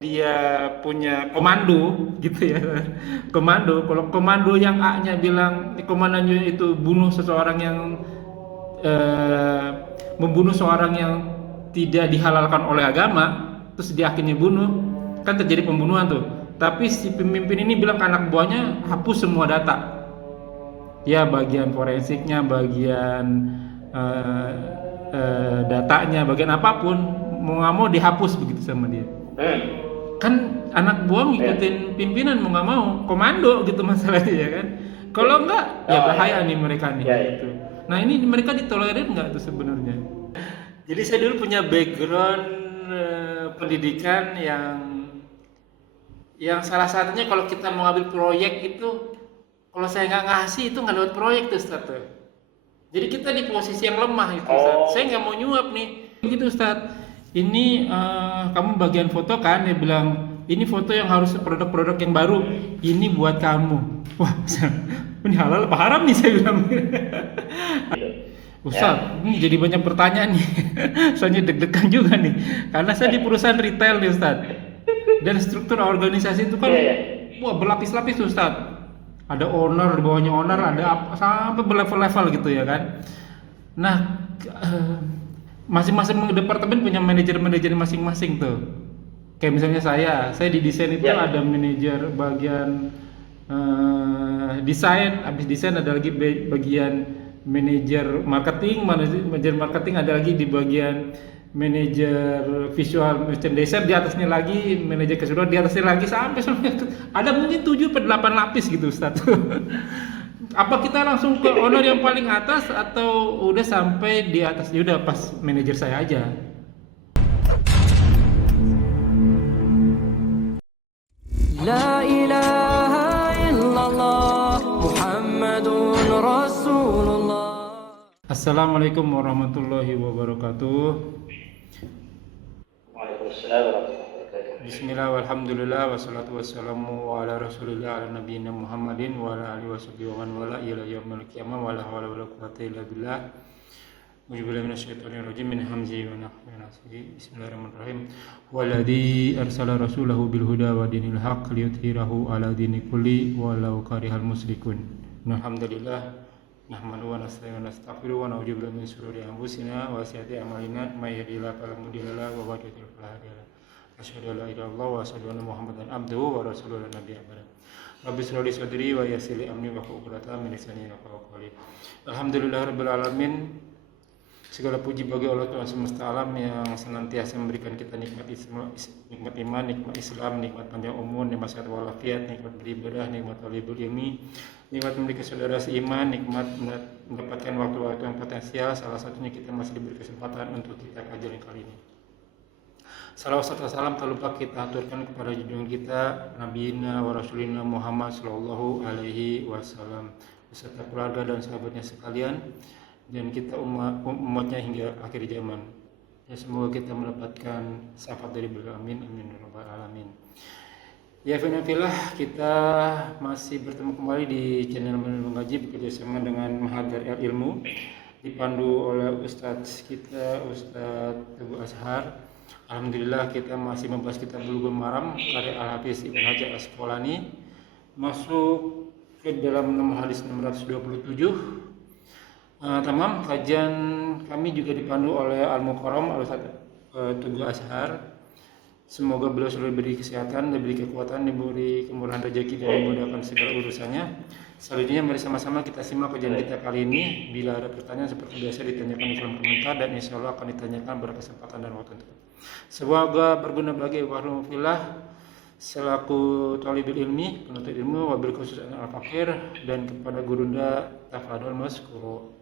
dia punya komando gitu ya. Komando, kalau komando yang A-nya bilang komandonya itu bunuh seseorang yang eh, membunuh seorang yang tidak dihalalkan oleh agama, terus dia akhirnya bunuh, kan terjadi pembunuhan tuh. Tapi si pemimpin ini bilang ke anak buahnya hapus semua data, ya bagian forensiknya, bagian eh, datanya, bagian apapun mau nggak mau dihapus begitu sama dia. Kan anak buah ngikutin pimpinan mau nggak mau, komando gitu masalahnya ya kan. Kalau enggak ya bahaya nih mereka nih gitu. Nah ini mereka ditolerir nggak tuh sebenarnya? Jadi saya dulu punya background pendidikan yang salah satunya kalau kita mau ngambil proyek itu, kalau saya nggak ngasih itu nggak lewat proyek tuh Ustaz tuh. Jadi kita di posisi yang lemah itu Ustaz. Saya nggak mau nyuap nih. Begitu Ustaz. Ini kamu bagian foto kan? Dia bilang ini foto yang harus produk-produk yang baru. Ini buat kamu. Wah, ini halal apa haram nih saya bilang. Ustaz, ini jadi banyak pertanyaan nih. Soalnya deg-degan juga nih. Karena saya di perusahaan retail nih Ustaz. Dan struktur organisasi itu kan wah berlapis-lapis tuh Ustaz. Ada owner, di bawahnya owner, ada sampai berlevel-level gitu ya kan. Nah, masing-masing departemen punya manajer-manajer masing-masing tuh. Kayak misalnya saya di desain itu ada manajer bagian desain, habis desain ada lagi bagian manajer marketing ada lagi di bagian manajer visual merchandiser, di atasnya lagi manajer keseluruhan, di atasnya lagi sampai ada mungkin 7 atau 8 lapis gitu Ustaz. Apa kita langsung ke owner yang paling atas atau udah sampai di atas? Ya udah pas manajer saya aja. La ilaha illallah Muhammadun Rasulullah. Assalamualaikum warahmatullahi wabarakatuh. Waalaikumsalam warahmatullahi wabarakatuh. Bismillah walhamdulillah wassalatu wassalamu ala rasulillah ala nabiyina Muhammadin wa ala alihi washabihi wa man wala ila yaumil qiyamah wa la hawla wa la quwwata illa billah. Auzubillahi minasyaitonir rajim min hamzihi wa nafthihi wa nafthihi. Bismillahirrahmanirrahim. Walladzi arsala rasulahu bil huda wa dinil haqq liyudhhirahu ala dini kulli walau karihal musyrikun. Alhamdulillah nahmadu wa nasta'inu wa nastaghfiru wa na'udzu billahi min shururi anfusina wa sayyiati a'malina may yahdihillahu fala mudilla lahu wa may yudlil fala hadiya lahu. Asyhadu an la ilaha illallah wa asyhadu anna Muhammadan abduhu wa rasuluhu la nabiyya ba'da. Rabbi shrah li sadri wa yassir li amri wa hlul 'uqdatam min lisani yafqahu qawli. Alhamdulillahirabbil alamin. Segala puji bagi Allah Tuhan semesta alam yang senantiasa memberikan kita nikmat iman, nikmat Islam, nikmat panjang umur, nikmat sehat walafiat, nikmat beribadah, nikmat talibul ilmi, nikmat memiliki saudara seiman, nikmat mendapatkan waktu-waktu yang potensial. Salah satunya kita masih diberi kesempatan untuk kita kajian kali ini. Salawat serta salam tak lupa kita aturkan kepada junjungan kita Nabiina wa Rasulina Muhammad sallallahu alaihi wasallam beserta keluarga dan sahabatnya sekalian, dan kita umatnya hingga akhir zaman. Ya, semoga kita mendapatkan syafaat dari beliau, amin amin ya rabbal alamin. Ya fillah, kita masih bertemu kembali di channel Mengaji bekerjasama dengan Mahadar Ilmu, dipandu oleh Ustadz kita Ustadz Teguh Azhar. Alhamdulillah kita masih membahas kitab Bulughul Maram karya Al-Hafiz Ibnu Hajar Asqalani, masuk ke dalam nomor hadis 627. Tamam, kajian kami juga dipandu oleh Al-Mukarram Al-Ustadz Teguh Azhar. Semoga beliau selalu diberi kesehatan, diberi kekuatan, diberi kemurahan rezeki, dan dimudahkan segala urusannya. Selanjutnya mari sama-sama kita simak kajian kita kali ini. Bila ada pertanyaan seperti biasa ditanyakan di kolom komentar, dan insya Allah akan ditanyakan berkesempatan dan waktu itu. Semoga berguna bagi warung filah selaku talibul ilmi, penuntut ilmu, wabil khusus al-fakir, dan kepada gurunda tafadhol maskuro.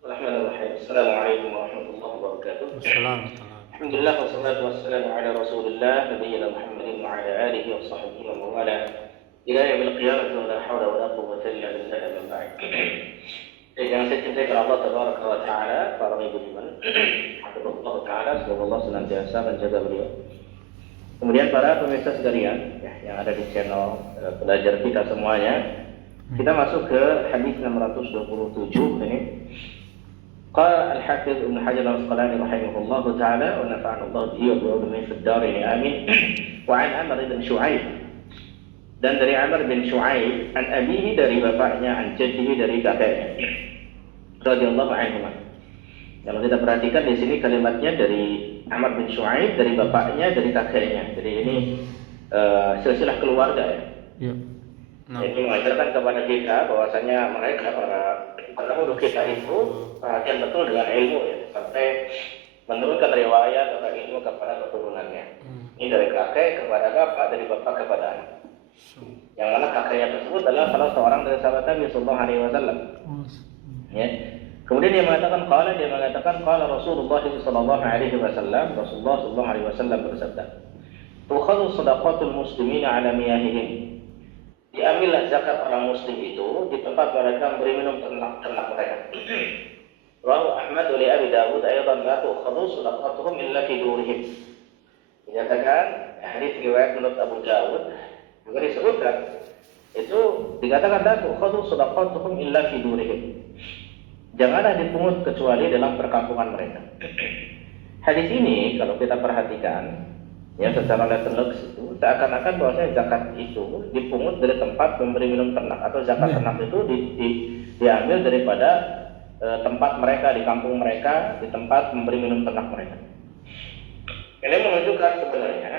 Assalamualaikum warahmatullahi wabarakatuh. Wassalamualaikum. Alhamdulillah wassalatu wassalamu ala Rasulillah nabiyyina Muhammadin wa ala alihi wa sahbihi wa mawala ila yaumil qiyamah wa la hawla wa la quwwata illa billah amma ba'd. Yang saya cintai kepada Allah tabaraka wa taala, para ibu iman, hafizallah taala, semoga Allah senantiasa menjaga beliau. Kemudian para pemirsa sekalian yang ada di channel belajar kita semuanya, kita masuk ke hadis 627 ini. قال الحافظ ابن حجر العسقلاني رحمه الله تعالى ونفعنا الله به وبعلومه في الدارين آمين. وعن عمرو بن شعيب, dan dari Amr bin Shu'aib, an abihi dari bapaknya, an jaddihi dari kakeknya, radhiyallahu anhu. Kalau kita perhatikan di sini kalimatnya dari Amr bin Shu'aib, dari bapaknya, dari kakeknya. Jadi ini silsilah keluarga ya. Ya. Nah. Ini mengajarkan kepada kita bahwasanya mereka para pendahulu kita itu perhatian betul dengan ilmu ya, sampai menurunkan riwayat atau ilmu kepada keturunannya. Ini dari kakek kepada bapak, dari bapak kepada anak. Yang mana kakeknya tersebut adalah salah seorang dari sahabat Nabi Sallallahu Alaihi Wasallam. Ya. Kemudian dia mengatakan qala Rasulullah Sallallahu Alaihi Wasallam, Rasulullah Sallallahu Alaihi Wasallam bersabda, "Tukhadhu shadaqatul muslimin ala miyahihim." Diambillah zakat orang muslim itu di tempat mereka memberi minum ternak mereka. Rawahu Ahmad wa Abi Dawud aidan la tukhadhu shadaqatuhum illa fi durihim. Dinyatakan hadis riwayat menurut Abu Dawud juga disebutkan itu dikatakan la tukhadhu shadaqatuhum illa fi durihim. Janganlah dipungut kecuali dalam perkampungan mereka. Hadis ini kalau kita perhatikan ya secara letterlux itu seakan-akan bahwasanya zakat itu dipungut dari tempat memberi minum ternak, atau zakat ternak itu diambil daripada tempat mereka di kampung mereka, di tempat memberi minum ternak mereka. Ini menunjukkan sebenarnya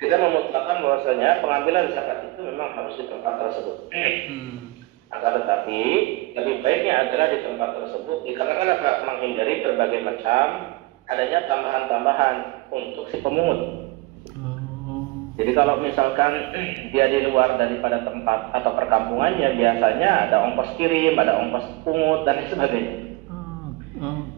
kita memutlakkan bahwasanya pengambilan zakat itu memang harus di tempat tersebut. Akan tetapi lebih baiknya adalah di tempat tersebut dikarenakan apa? Menghindari berbagai macam adanya tambahan-tambahan untuk si pemungut. Jadi kalau misalkan dia di luar daripada tempat atau perkampungannya, biasanya ada ongkos kirim, ada ongkos pungut dan sebagainya.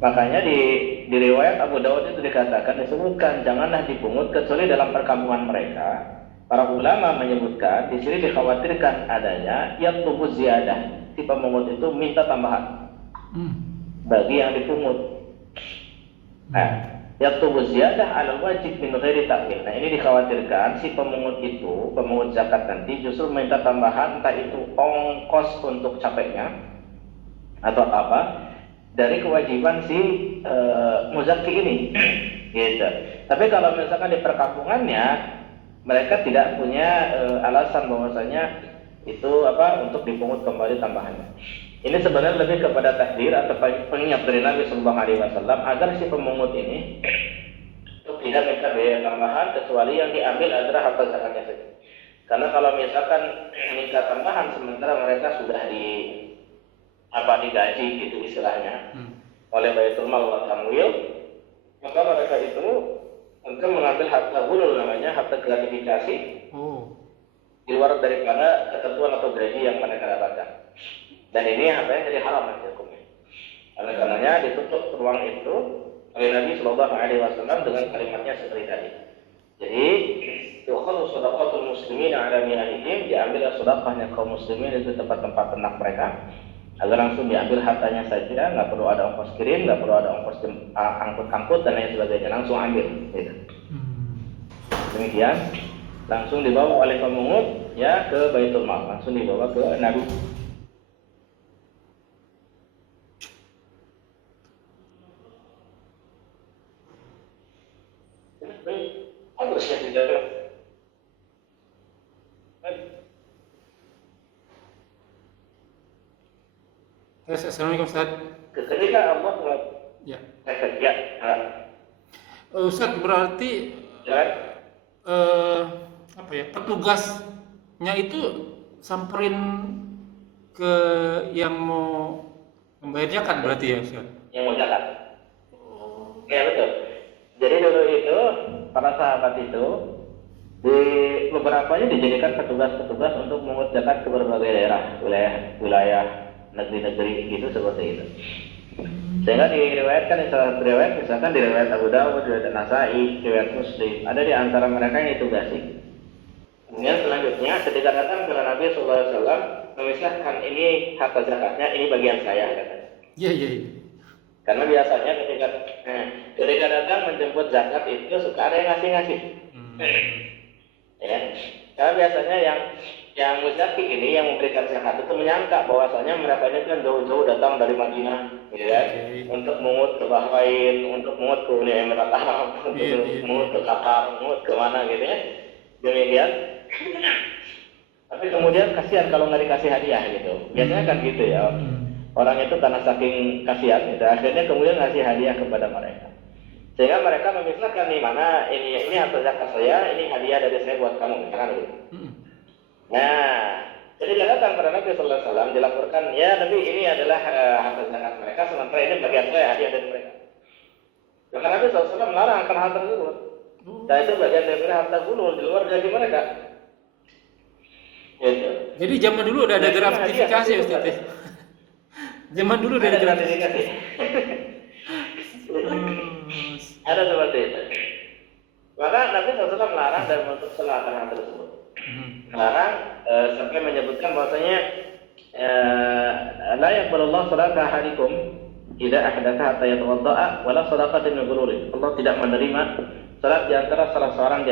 Makanya di riwayat Abu Dawud itu disebutkan janganlah dipungut kecuali dalam perkampungan mereka. Para ulama menyebutkan di sini dikhawatirkan adanya yatlubu ziyadah, si pemungut itu minta tambahan bagi yang dipungut. Yatlubu ziyadah 'alal wajib min ghairi ta'khir. Nah, ini dikhawatirkan si pemungut itu, pemungut zakat nanti justru minta tambahan, entah itu ongkos untuk capeknya atau apa dari kewajiban si muzakki ini. Gitu. Tapi kalau misalkan di perkampungannya mereka tidak punya alasan bahwasanya itu untuk dipungut kembali tambahannya. Ini sebenarnya lebih kepada takdir atau pengingat dari Nabi Sallallahu Alaihi Wasallam agar si pemungut ini tidak minta biaya tambahan kecuali yang diambil adalah harta zakatnya saja. Karena kalau misalkan minta tambahan sementara mereka sudah digaji gitu istilahnya oleh Baitul Mal wa Tamwil, maka mereka itu untuk mengambil harta hulul namanya, harta gratifikasi di luar daripada ketentuan atau gaji yang mereka dapatkan. Dan ini hartanya jadi haram nanti hukumnya. Oleh karenanya ditutup ruang itu oleh Nabi Sallallahu Alaihi Wasallam dengan kalimatnya seperti tadi. Jadi yukhadhu shadaqatul muslimin ala miyahihim, diambil sedekahnya kaum muslimin itu tempat-tempat ternak mereka, agar langsung diambil hartanya saja, nggak perlu ada ongkos kirim, nggak perlu ada ongkos angkut-angkut dan lain sebagainya, langsung ambil. Gitu. Demikian, langsung dibawa oleh pemungut ya ke Baitul Mal, langsung dibawa ke Nabi. Harusnya tidak. Assalamualaikum Ustaz. Ketika Allah Ya. Ya. Ustaz berarti petugasnya itu samperin ke yang mau membayar zakat berarti ya Ustaz? Yang mau zakat. Ya betul. Jadi dulu itu para sahabat itu di beberapanya dijadikan petugas-petugas untuk mengut zakat ke berbagai daerah, wilayah negeri-negeri gitu seperti itu. Sehingga diriwayatkan di salah satu riwayat, misalkan di riwayat Abu Dawud, riwayat Nasai, riwayat Muslim, ada di antara mereka yang ditugasi. Kemudian selanjutnya ketika datang kepada Nabi SAW memisahkan ini harta zakatnya, ini bagian saya katanya. Iya. Karena biasanya ketika datang menjemput zakat itu suka ada yang ngasih-ngasih. Ya. Karena biasanya yang muzaki ini yang memberikan zakat itu menyangka bahwasanya mereka ini kan jauh-jauh datang dari Madinah gitu kan? Untuk mengut ke Bahrain, untuk mengut ke Uni Emirat Arab, untuk mengut ke Qatar, mengut ke mana gitu ya. Demikian. Tapi kemudian kasihan kalau nggak dikasih hadiah gitu. Biasanya kan gitu ya. Orang itu karena saking kasihan, gitu, akhirnya kemudian ngasih hadiah kepada mereka. Sehingga mereka memisahkan nih mana ini harta zakat saya, ini hadiah dari saya buat kamu, misalkan gitu. Nah, jadi datang pada Nabi Sallallahu Alaihi Wasallam dilaporkan, ya Nabi ini adalah harta zakat mereka, sementara ini bagian saya hadiah dari mereka. Maka Nabi Sallallahu Alaihi Wasallam melarang akan hal tersebut. Dan itu bagian dari harta gulul di luar gaji mereka. Gitu. Jadi zaman dulu udah ada gratifikasi Ustaz. Zaman dulu udah ada gratifikasi. Ada seperti itu. Maka Nabi SAW melarang dan menutup selatan hal tersebut. Melarang sampai menyebutkan bahwasanya la yaqbalullahu salata ahadikum idza ahdatha hatta yatawadda'a wala sadaqatin min ghulurin. Allah tidak menerima salat di antara salah seorang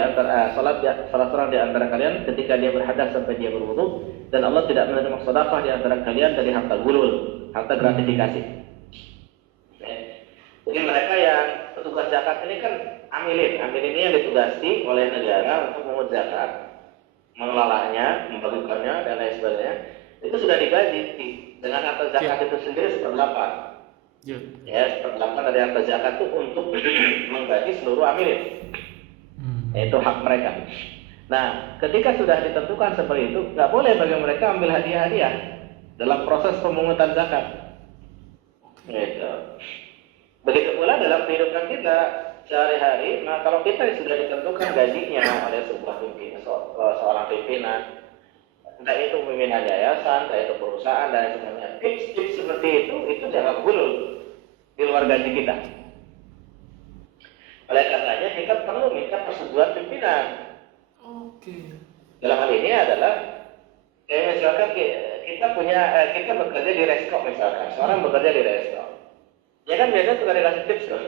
di antara kalian ketika dia berhadas sampai dia berwudu, dan Allah tidak menerima sedekah di antara kalian dari harta gulul, harta gratifikasi. Jadi mereka yang petugas zakat ini kan amilin ini yang ditugasi oleh negara untuk mengut zakat, mengelolanya, membagikannya dan lain sebagainya. Itu sudah digaji dengan harta zakat itu sendiri 1/8. Ya, 1/8 dari harta zakat itu untuk menggaji seluruh amilin. Itu hak mereka. Nah, ketika sudah ditentukan seperti itu, nggak boleh bagi mereka ambil hadiah-hadiah dalam proses pemungutan zakat. Gitu. Begitu pula dalam kehidupan kita sehari-hari. Nah, kalau kita sudah ditentukan gajinya oleh sebuah pimpinan, seorang pimpinan, entah itu pimpinan yayasan, entah itu perusahaan dan sebagainya, tips-tips seperti itu jangan gulul di luar gaji kita. Oleh karenanya kita perlu minta persetujuan pimpinan. Dalam hal ini adalah misalkan kita bekerja di resto, misalkan seorang bekerja di resto, ya kan biasanya suka dikasih tips tuh,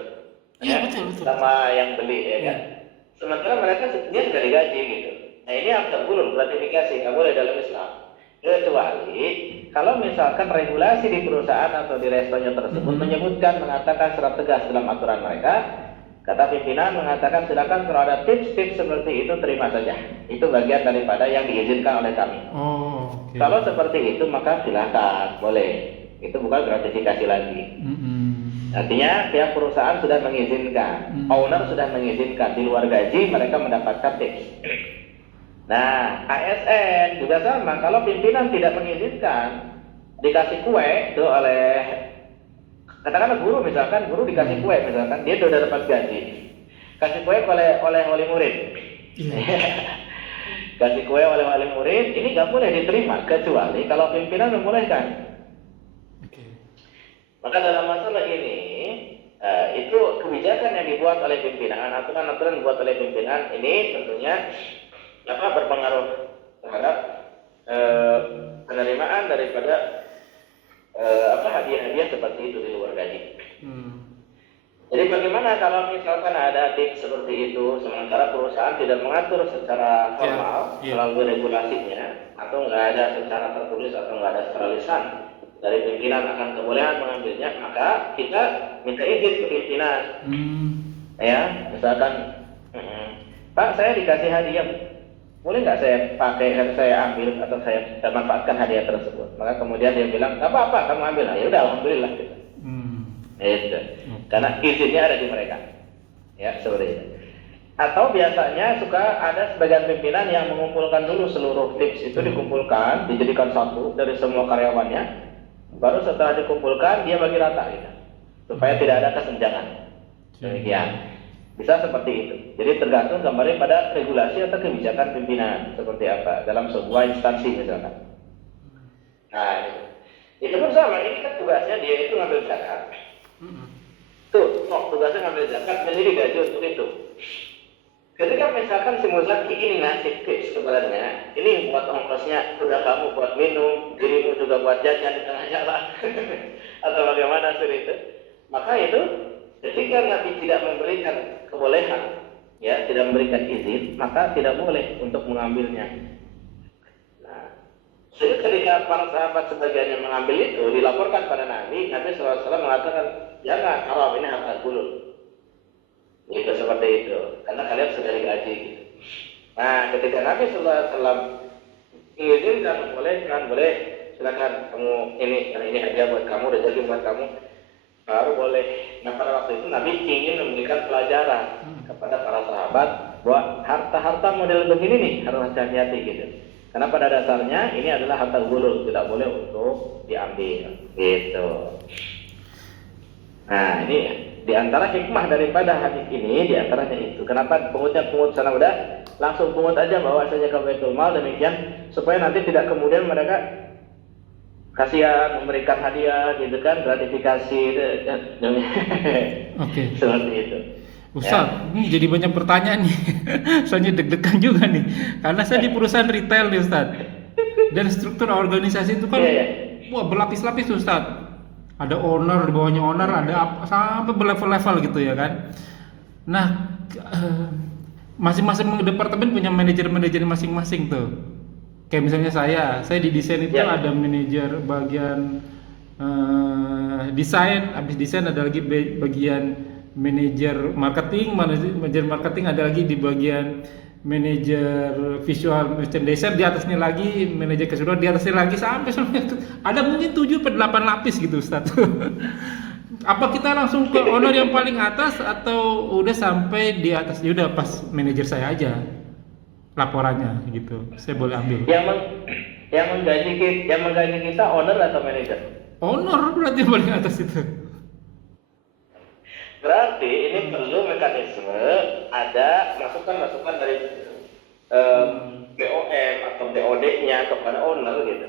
betul. Sama yang beli, ya kan. Sementara mereka dia sudah digaji gitu. Nah ini harus tergulung gratifikasi, nggak boleh dalam Islam. Kecuali kalau misalkan regulasi di perusahaan atau di restonya tersebut mengatakan secara tegas dalam aturan mereka, kata pimpinan mengatakan silakan kalau ada tips-tips seperti itu terima saja. Itu bagian daripada yang diizinkan oleh kami. Kalau seperti itu maka silakan, boleh. Itu bukan gratifikasi lagi. Artinya pihak perusahaan sudah mengizinkan, owner sudah mengizinkan, di luar gaji mereka mendapatkan tips. Nah, ASN juga sama, kalau pimpinan tidak mengizinkan, dikasih kue itu oleh, katakanlah guru misalkan, guru dikasih kue misalkan, dia sudah dapat gaji, kasih kue oleh wali murid. Kasih kue oleh wali murid, ini nggak boleh diterima, kecuali kalau pimpinan membolehkan. Maka dalam masalah ini, itu kebijakan yang dibuat oleh pimpinan, aturan-aturan dibuat oleh pimpinan ini tentunya berpengaruh terhadap penerimaan daripada hadiah-hadiah seperti itu di luar gaji. Jadi bagaimana kalau misalkan ada tips seperti itu, sementara perusahaan tidak mengatur secara formal melalui regulasinya, atau nggak ada secara tertulis atau nggak ada secara lisan dari pimpinan akan kebolehan mengambilnya, maka kita minta izin ke pimpinan. Ya, misalkan, Pak, saya dikasih hadiah, boleh nggak saya pakai, saya ambil atau saya manfaatkan hadiah tersebut? Maka kemudian dia bilang, nggak apa-apa, kamu ambil. Ya udah, alhamdulillah gitu. Itu. Karena izinnya ada di mereka. Ya, seperti itu. Atau biasanya suka ada sebagian pimpinan yang mengumpulkan dulu seluruh tips itu, dikumpulkan, dijadikan satu dari semua karyawannya. Baru setelah dikumpulkan dia bagi rata gitu, supaya tidak ada kesenjangan. Demikian. Bisa seperti itu. Jadi tergantung kembali pada regulasi atau kebijakan pimpinan seperti apa dalam sebuah instansi misalkan. Nah, itu pun sama. Ini kan tugasnya dia itu ngambil zakat. Tugasnya ngambil zakat, menjadi gaji untuk itu. Ketika misalkan si muzaki ini ngasih tips kepadanya, ini buat ongkosnya, sudah kamu buat minum, dirimu juga buat jajan di tengah jalan, atau bagaimana seperti itu, maka itu ketika Nabi tidak memberikan kebolehan, ya tidak memberikan izin, maka tidak boleh untuk mengambilnya. Nah, Sehingga ketika para sahabat sebagian yang mengambil itu dilaporkan pada Nabi, Nabi SAW mengatakan, jangan, haram, ini harta gulul. Gitu, seperti itu. Karena kalian sudah digaji. Gitu. Nah, ketika Nabi SAW mengizinkan, boleh, silakan kamu ini, karena ini hadiah buat kamu, rezeki buat kamu, baru boleh. Nah, pada waktu itu Nabi ingin memberikan pelajaran kepada para sahabat bahwa harta-harta model begini nih harus hati-hati gitu. Karena pada dasarnya ini adalah harta gulul, tidak boleh untuk diambil, gitu. Nah, ini diantara hikmah daripada hadis ini, diantaranya itu. Kenapa pungut sana udah langsung pungut aja bawa saja ke Baitul Mal demikian, supaya nanti tidak kemudian mereka kasihan memberikan hadiah, gitu kan, gratifikasi, Oke. seperti itu. Ustaz, ini jadi banyak pertanyaan nih. Soalnya deg-degan juga nih. Karena saya di perusahaan retail nih Ustaz. Dan struktur organisasi itu kan wah berlapis-lapis Ustaz. Ada owner, di bawahnya owner, ada apa, sampai berlevel-level gitu ya kan. Nah, masing-masing departemen punya manajer-manajer masing-masing tuh. Kayak misalnya saya di desain itu ada manajer bagian desain, habis desain ada lagi bagian manajer marketing ada lagi di bagian manajer visual merchandiser, di atasnya lagi manajer keseluruhan, di atasnya lagi sampai ada mungkin 7 atau 8 lapis gitu Ustaz. Apa kita langsung ke owner yang paling atas atau udah sampai di atas? Ya udah pas manajer saya aja laporannya gitu, saya boleh ambil. Yang menggaji kita owner atau manajer? Owner berarti yang paling atas itu. Berarti ini perlu mekanisme ada masukan dari BOM atau BOD-nya kepada owner gitu.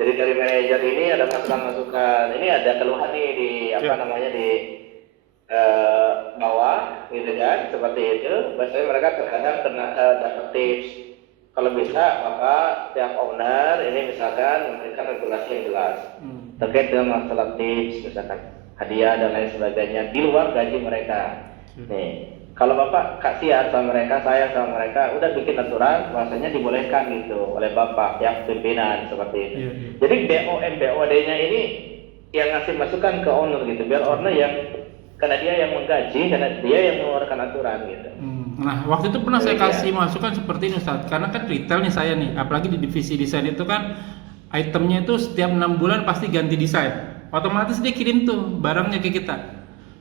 Jadi dari manajer ini ada masukan-masukan. Ini ada keluhan nih di di bawah gitu kan, seperti itu. Biasanya mereka terkadang dapat tips. Kalau bisa maka tiap owner ini misalkan memberikan regulasi yang jelas terkait dengan masalah tips, misalkan hadiah dan lain sebagainya di luar gaji mereka. Nih, kalau Bapak kasihan sama mereka, sayang sama mereka, udah bikin aturan bahwasanya dibolehkan gitu oleh Bapak yang pimpinan seperti itu. Jadi BOD-nya ini yang ngasih masukan ke owner gitu, biar owner yang karena dia yang menggaji, karena dia yang mengeluarkan aturan gitu. Nah, waktu itu pernah saya kasih masukan seperti ini Ustaz, karena kan retail nih saya nih, apalagi di divisi desain itu kan itemnya itu setiap 6 bulan pasti ganti desain. Otomatis dia kirim tuh barangnya ke kita.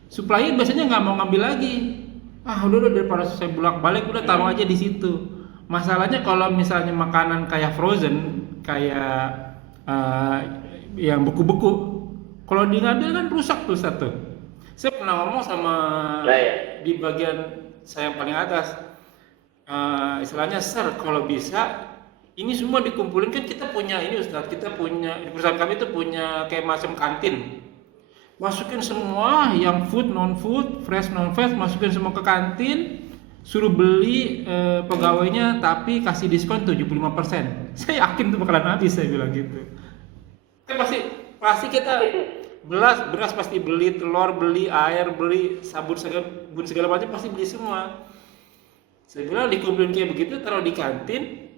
Supplier biasanya nggak mau ngambil lagi. Udah daripada saya bolak-balik udah taruh aja di situ. Masalahnya kalau misalnya makanan kayak frozen, kayak yang beku-beku, kalau diambil kan rusak tuh satu. Saya pernah ngomong sama di bagian saya yang paling atas, istilahnya sir, kalau bisa ini semua dikumpulin, kan kita punya ini Ustaz, kita punya di perusahaan kami itu punya kayak macam kantin. Masukin semua yang food, non food, fresh, non fresh, masukin semua ke kantin, suruh beli pegawainya tapi kasih diskon 75%. Saya yakin itu bakalan habis, saya bilang gitu. Kan pasti kita beras pasti beli, telur beli, air beli, sabun segala macam pasti beli semua. Saya bilang dikumpulin kayak begitu, taruh di kantin,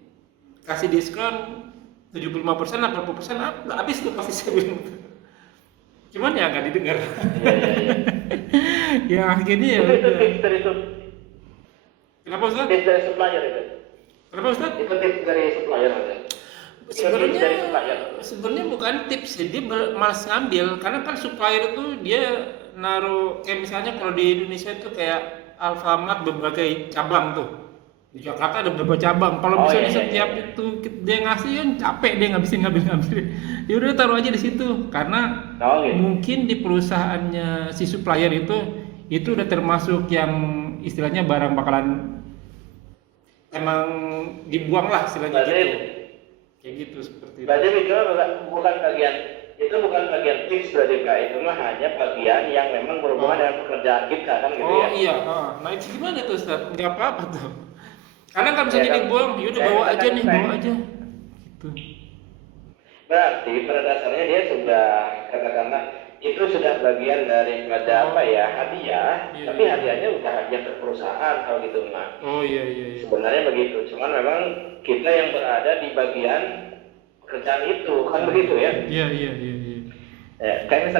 kasih diskon 75%, 80% habis tuh pasti saya bilang. Cuman ya nggak didengar. Ya akhirnya ya. Itu tips dari itu. Kenapa Ustaz? Tips dari supplier itu. Kenapa Ustaz? Itu tips dari supplier aja. Sebenarnya bukan tips, dia malas ngambil karena kan supplier itu dia naruh kayak misalnya kalau di Indonesia itu kayak Alfamart berbagai cabang tuh. Di Jakarta ada beberapa cabang. Kalau misalnya setiap itu dia ngasih kan capek dia ngabisin. Ya udah taruh aja di situ karena mungkin di perusahaannya si supplier itu udah termasuk yang istilahnya barang bakalan emang dibuang lah istilahnya gitu. Kayak gitu seperti itu. Berarti itu bukan bagian tips berarti Kak, itu mah hanya bagian yang memang berhubungan dengan pekerjaan kita kan gitu ya. Iya. Nah itu gimana tuh Ustaz? Nggak apa-apa tuh. Karena kan misalnya dibuang, yaudah bawa aja. Gitu. Berarti pada dasarnya dia sudah katakanlah itu sudah bagian daripada apa ya, hadiah, Iya, tapi iya. hadiahnya bukan hadiah ke perusahaan kalau gitu mah. Oh iya iya iya. Sebenarnya begitu, cuman memang kita yang berada di bagian pekerjaan itu kan begitu ya. Iya iya iya iya. Kayak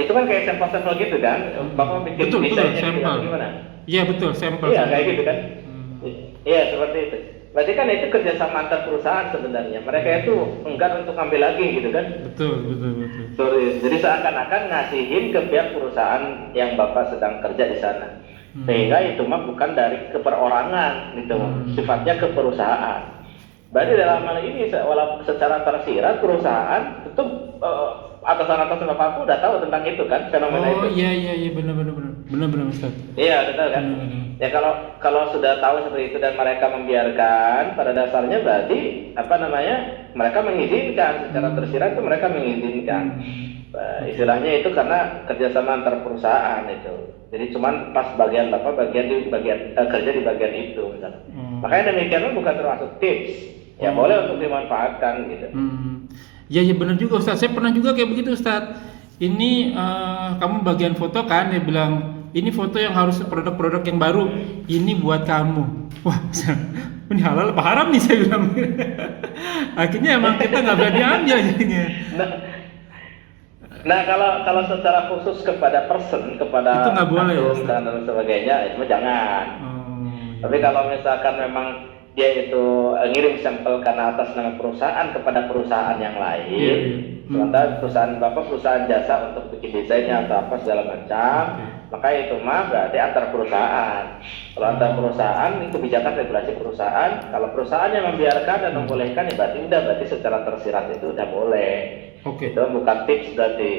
itu kan kayak sampel-sampel gitu kan, Bapak bikin Betul betul desainnya gitu sampel. atau gimana? Iya betul sampel. Iya sampel. kayak gitu kan. Hmm. Iya seperti itu. Berarti kan itu kerjasama antar perusahaan sebenarnya. Mereka itu enggan untuk ambil lagi gitu kan. Betul betul betul. Sorry. Jadi seakan-akan ngasihin ke pihak perusahaan yang Bapak sedang kerja di sana. Sehingga itu mah bukan dari keperorangan gitu, sifatnya ke perusahaan. Berarti dalam hal ini walaupun secara tersirat perusahaan itu atasan-atasan Bapak aku udah tahu tentang itu kan, fenomena Oh itu. iya iya iya benar Ustaz. Iya, betul kan? Benar. Ya kalau sudah tahu seperti itu dan mereka membiarkan, pada dasarnya berarti apa namanya? Mereka mengizinkan secara tersirat itu mereka mengizinkan. Istilahnya itu karena kerjasama antar perusahaan itu. Jadi cuman pas bagian Bapak kerja di bagian itu misalnya. Makanya demikian bukan termasuk tips. Ya boleh untuk dimanfaatkan gitu. Ya benar juga Ustaz. Saya pernah juga kayak begitu Ustaz. Ini kamu bagian foto kan, dia bilang ini foto yang harus produk-produk yang baru. Ini buat kamu. Wah, ini halal apa haram nih saya bilang. Akhirnya emang kita nggak berani ambil jadinya. Nah kalau secara khusus kepada person, kepada itu nggak boleh akun dan sebagainya, itu mah jangan. Tapi kalau misalkan memang dia itu ngirim sampel karena atas nama perusahaan kepada perusahaan yang lain, sementara perusahaan Bapak perusahaan jasa untuk bikin desainnya atau apa segala macam, maka itu mah berarti antar perusahaan. Kalau antar perusahaan ini kebijakan regulasi perusahaan, kalau perusahaan yang membiarkan dan membolehkan ya berarti secara tersirat itu udah boleh. Oke. Itu bukan tips berarti.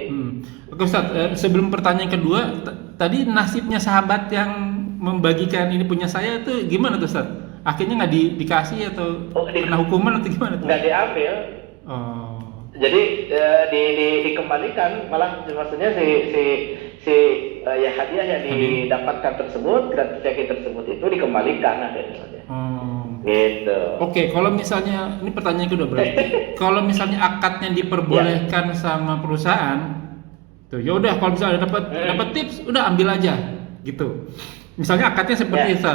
Oke Ustaz, sebelum pertanyaan kedua, tadi nasibnya sahabat yang membagikan ini punya saya itu gimana tuh Ustaz? Akhirnya nggak dikasih atau kena hukuman atau gimana tuh? Nggak diambil. Oh. Jadi dikembalikan, malah maksudnya ya hadiah yang didapatkan tersebut, gratifikasi tersebut itu dikembalikan akhirnya. Gitu. Oke, kalau misalnya ini pertanyaan kedua berarti, kalau misalnya akadnya diperbolehkan sama perusahaan, tuh ya udah kalau misalnya dapat tips, udah ambil aja, gitu. Misalnya akadnya seperti itu,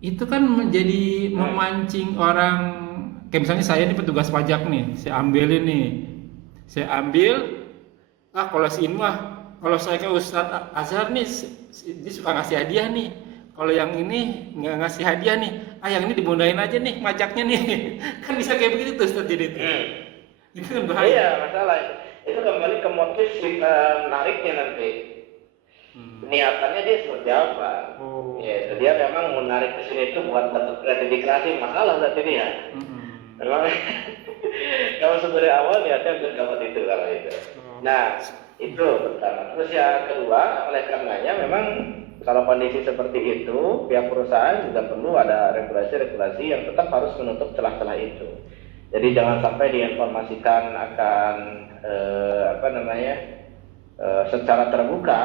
itu kan menjadi memancing orang, kayak misalnya saya ini petugas pajak nih, saya ambil, kalau si ini mah, kalau saya ke Ustadz Azhar nih, dia suka ngasih hadiah nih. Kalau yang ini nggak ngasih hadiah nih, yang ini dimundahin aja nih pajaknya nih, kan bisa kayak begitu tuh Ustaz jadi itu kan bahaya. Iya masalah itu kembali ke motif menariknya nanti. Niatannya dia seperti apa? Ya, dia memang menarik ke sini itu buat gratifikasi, masalah berarti dia. Memang kalau sebenarnya awal niatnya untuk dapat itu kalau itu. Nah itu pertama. Terus yang kedua, oleh karenanya memang kalau kondisi seperti itu, pihak perusahaan juga perlu ada regulasi-regulasi yang tetap harus menutup celah-celah itu. Jadi jangan sampai diinformasikan akan secara terbuka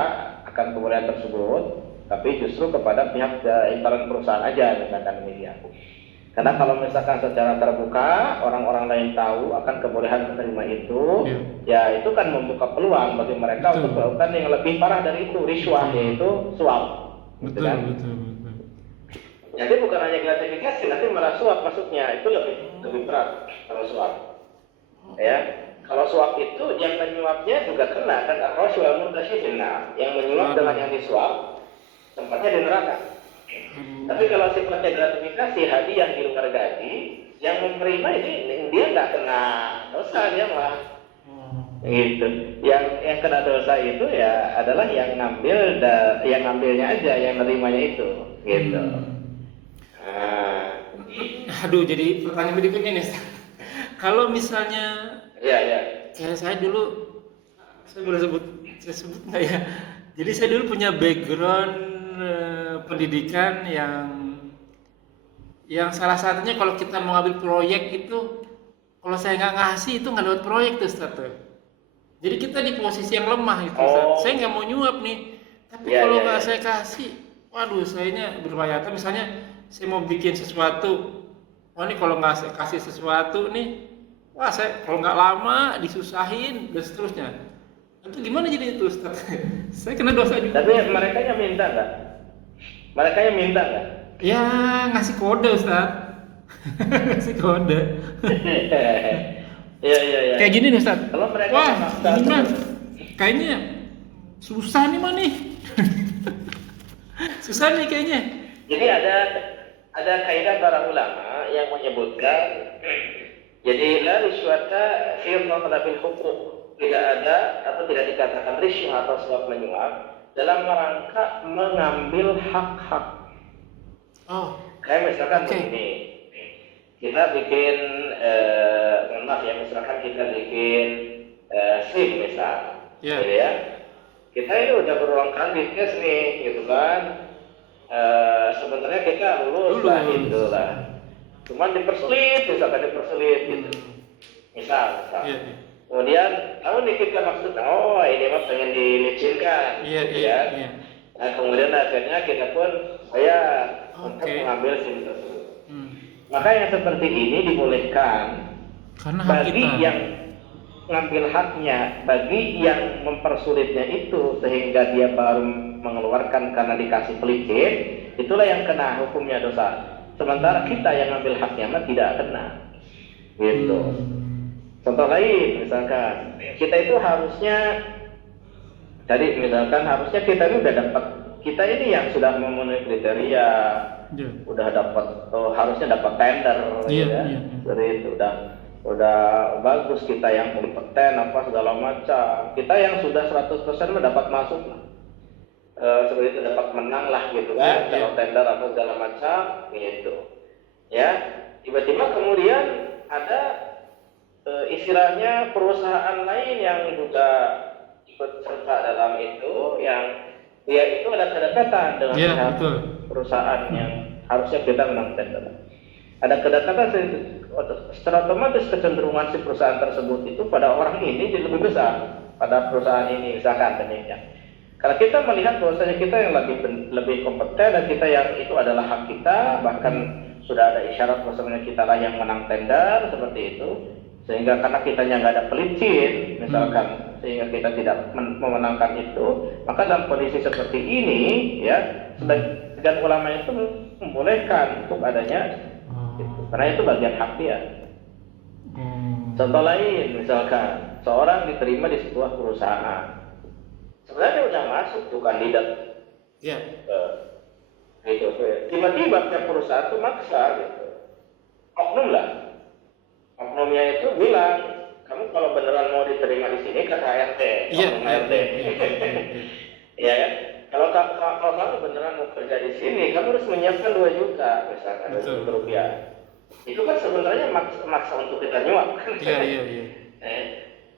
akan kemudian tersebut, tapi justru kepada pihak internal perusahaan aja misalkan demikian. Karena kalau misalkan secara terbuka orang-orang lain tahu akan kebolehan menerima itu, ya itu kan membuka peluang bagi mereka untuk melakukan yang lebih parah dari itu, riswah, yaitu suap. Betul. Jadi bukan hanya gratifikasi, nanti malah suap masuknya itu lebih berat kalau suap. Ya, kalau suap itu yang menyuapnya juga kena kan ar-rasyul murtasyidina, yang menyuap dengan yang disuap tempatnya di neraka. Tapi kalau sifatnya gratifikasi, hadiah di luar gaji, yang menerima ini dia nggak kena dosa, dia mah gitu. Yang kena dosa itu ya adalah yang ngambilnya aja, yang nerimanya itu, gitu. Aduh, jadi pertanyaan berikutnya nih, kalau misalnya, kayak saya dulu, saya boleh sebut nggak ya? Jadi saya dulu punya background pendidikan yang salah satunya kalau kita mau ngambil proyek itu, kalau saya nggak ngasih itu nggak dapat proyek tuh Ustaz. Jadi kita di posisi yang lemah itu Ustaz. Saya nggak mau nyuap nih, tapi kalau nggak saya kasih, waduh sayanya berbahaya. Misalnya saya mau bikin sesuatu, ini kalau nggak saya kasih sesuatu nih, saya kalau nggak lama disusahin dan seterusnya. Itu gimana jadi itu Ustaz? Saya kena dosa juga. Tapi mereka yang minta nggak? Mereka yang minta nggak? Ya ngasih kode Ustaz. Ngasih kode. Iya. Kayak gini nih Ustaz. Kalau mereka Wah, memaksa ini mah terus. kayaknya susah nih mah nih. Susah nih kayaknya. Jadi ada kaidah para ulama yang menyebutkan, jadi la risyuata fi talabil huquq, tidak ada atau tidak dikatakan risyuah atau suap menyuap dalam rangka mengambil hak-hak. Oh, Kayak misalkan Oke. begini, kita bikin, mohon maaf ya, misalkan kita bikin SIM misal, Iya. gitu ya. Kita ini udah berulang kali tes nih, gitu kan. Sebenarnya kita lulus lah, gitu lah. Cuman dipersulit, misalkan dipersulit, gitu. Misal. Iya. Kemudian, kamu nih kita maksudnya, oh ini mah pengen dilicinkan, Iya, gitu iya, ya. iya. Nah kemudian akhirnya kita pun bayar untuk Oke. mengambil SIM tersebut. Hmm. Maka yang seperti ini dibolehkan Karena hak bagi kita. yang ngambil haknya, bagi yang mempersulitnya itu sehingga dia baru mengeluarkan karena dikasih pelicin, itulah yang kena hukumnya dosa. Sementara kita yang ngambil haknya mah tidak kena. Gitu. Contoh lain, misalkan kita itu harusnya, tadi misalkan harusnya kita ini udah dapat, kita ini yang sudah memenuhi kriteria, Iya. udah dapat, harusnya dapat tender, Iya, ya. iya. Seperti itu udah bagus, kita yang kompeten apa segala macam, kita yang sudah 100% mendapat masuk lah. Seperti itu, dapat menang lah gitu kan, Iya, kalau iya. tender atau segala macam gitu. Ya, tiba-tiba kemudian ada istilahnya perusahaan lain yang juga ikut serta dalam itu, yang dia itu ada kedekatan dengan Iya, pihak betul. perusahaan yang harusnya kita menang tender. Ada kedekatan, secara otomatis kecenderungan si perusahaan tersebut itu pada orang ini jadi lebih besar pada perusahaan ini, misalkan demikian. Kalau kita melihat bahwasanya kita yang lebih kompeten dan kita yang itu adalah hak kita, bahkan sudah ada isyarat bahwasanya kita lah yang menang tender seperti itu, sehingga karena kitanya nggak ada pelicin, misalkan, sehingga kita tidak memenangkan itu, maka dalam kondisi seperti ini, ya, sebagian ulama itu membolehkan untuk adanya. Gitu. Karena itu bagian hak dia. Contoh lain, misalkan seorang diterima di sebuah perusahaan, sebenarnya udah masuk tuh kandidat, Iya. gitu. Tiba-tiba pihak perusahaan tuh maksa, gitu. Oknum lah, oknumnya itu bilang, kamu kalau beneran mau diterima di sini ke HRD, Iya. oknum HRD, ya kan? Kalau kamu beneran mau kerja di sini, kamu harus menyiapkan 2 juta, misalkan 2 juta rupiah. Itu kan sebenarnya maksa untuk kita nyuap. Iya.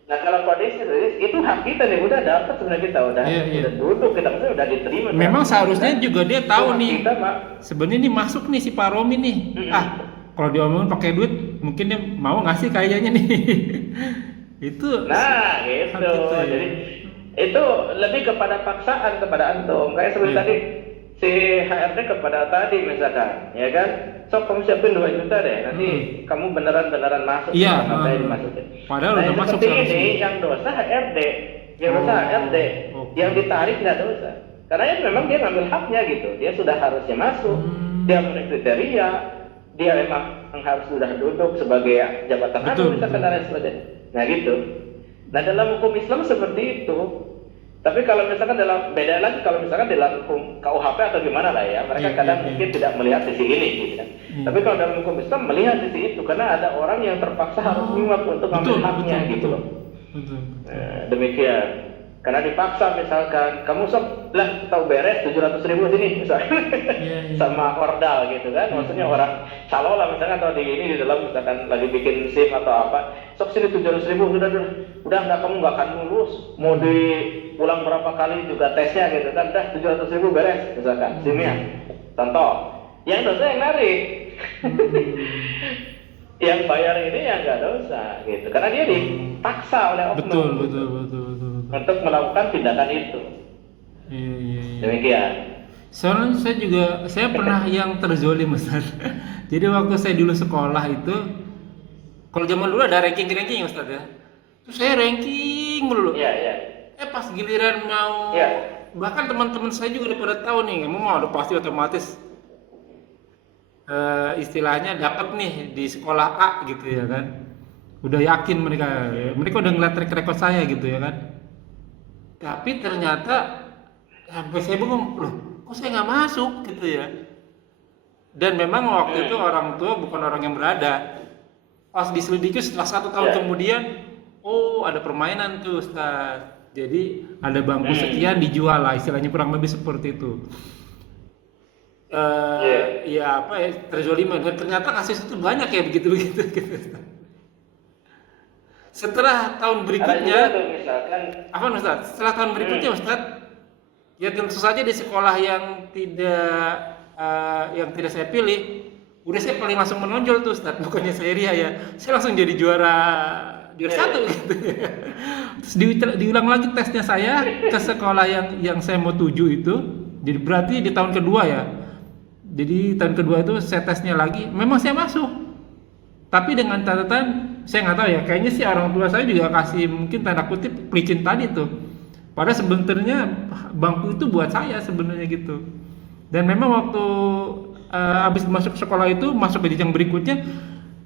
Nah kalau kondisi itu hak kita nih, udah dapat sebenarnya, kita udah duduk, kita udah diterima. Memang seharusnya juga dia tahu nih. Kita, Mak. Sebenarnya nih masuk nih si Pak Romi nih. Kalau diomongin pakai duit, mungkin dia mau ngasih kayaknya nih. Itu. Nah, gitu. hak kita, ya. Jadi itu lebih kepada paksaan kepada antum. Kayak seperti tadi si HRD kepada tadi misalkan, ya kan? Sok kamu siapin 2 juta deh, nanti kamu beneran masuk. Iya. Apa yang dimasukin. Padahal Nah, udah yang masuk seperti seharusnya. ini yang dosa HRD, yang dosa HRD, yang ditarik nggak dosa. Karena ya memang dia ngambil haknya gitu, dia sudah harusnya masuk, dia memenuhi kriteria, dia memang harus sudah duduk sebagai jabatan Betul, misalkan dan lain sebagainya. Nah gitu. Nah dalam hukum Islam seperti itu. Tapi kalau misalkan beda lagi kalau misalkan dalam hukum KUHP atau gimana lah ya, mereka kadang mungkin tidak melihat sisi ini gitu kan. Tapi kalau dalam hukum Islam melihat sisi itu, karena ada orang yang terpaksa harus nyuap untuk ambil haknya gitu loh. Demikian. Karena dipaksa misalkan, kamu sok lah tahu beres 700.000 sini misalkan, sama ordal gitu kan, maksudnya orang calo lah misalkan, atau di dalam misalkan lagi bikin SIM atau apa, sok sini 700.000 udah nggak, kamu nggak akan lulus, mau diulang berapa kali juga tesnya gitu kan, udah 700.000 beres misalkan SIM-nya, contoh, yang dosa yang narik. Yang bayar ini yang nggak dosa gitu, karena dia dipaksa oleh oknum. Betul. Untuk melakukan tindakan itu. Iya. Demikian. Soalnya saya pernah yang terzolim Ustaz. Jadi waktu saya dulu sekolah itu, kalau zaman dulu ada ranking Ustaz ya. Terus saya ranking dulu. Iya. Pas giliran mau, Ya. bahkan teman-teman saya juga udah pada tahu nih, kamu mau udah pasti otomatis istilahnya dapat nih di sekolah A gitu ya kan. Udah yakin mereka udah ngeliat track record saya gitu ya kan. Tapi ternyata sampai saya bingung, loh kok saya nggak masuk gitu ya. Dan memang waktu itu orang tua bukan orang yang berada. Pas diselidiki setelah 1 tahun kemudian, oh ada permainan tuh Ustaz. Jadi ada bangku sekian dijual lah, istilahnya kurang lebih seperti itu. Ya apa ya, terzoliman, dan ternyata kasus itu banyak ya begitu. Setelah tahun berikutnya, Misalkan, apa Ustaz? Setelah tahun berikutnya Ustaz, ya tentu saja di sekolah yang tidak saya pilih, udah saya paling langsung menonjol tuh Ustaz, bukannya saya ria ya, saya langsung jadi juara satu gitu. Terus diulang lagi tesnya saya ke sekolah yang saya mau tuju itu, jadi berarti di tahun kedua ya. Jadi tahun kedua itu saya tesnya lagi, memang saya masuk. Tapi dengan catatan, saya nggak tahu ya, kayaknya sih orang tua saya juga kasih mungkin tanda kutip pelicin tadi tuh. Padahal sebenarnya bangku itu buat saya sebenarnya gitu. Dan memang waktu habis masuk sekolah itu, masuk ke jenjang berikutnya,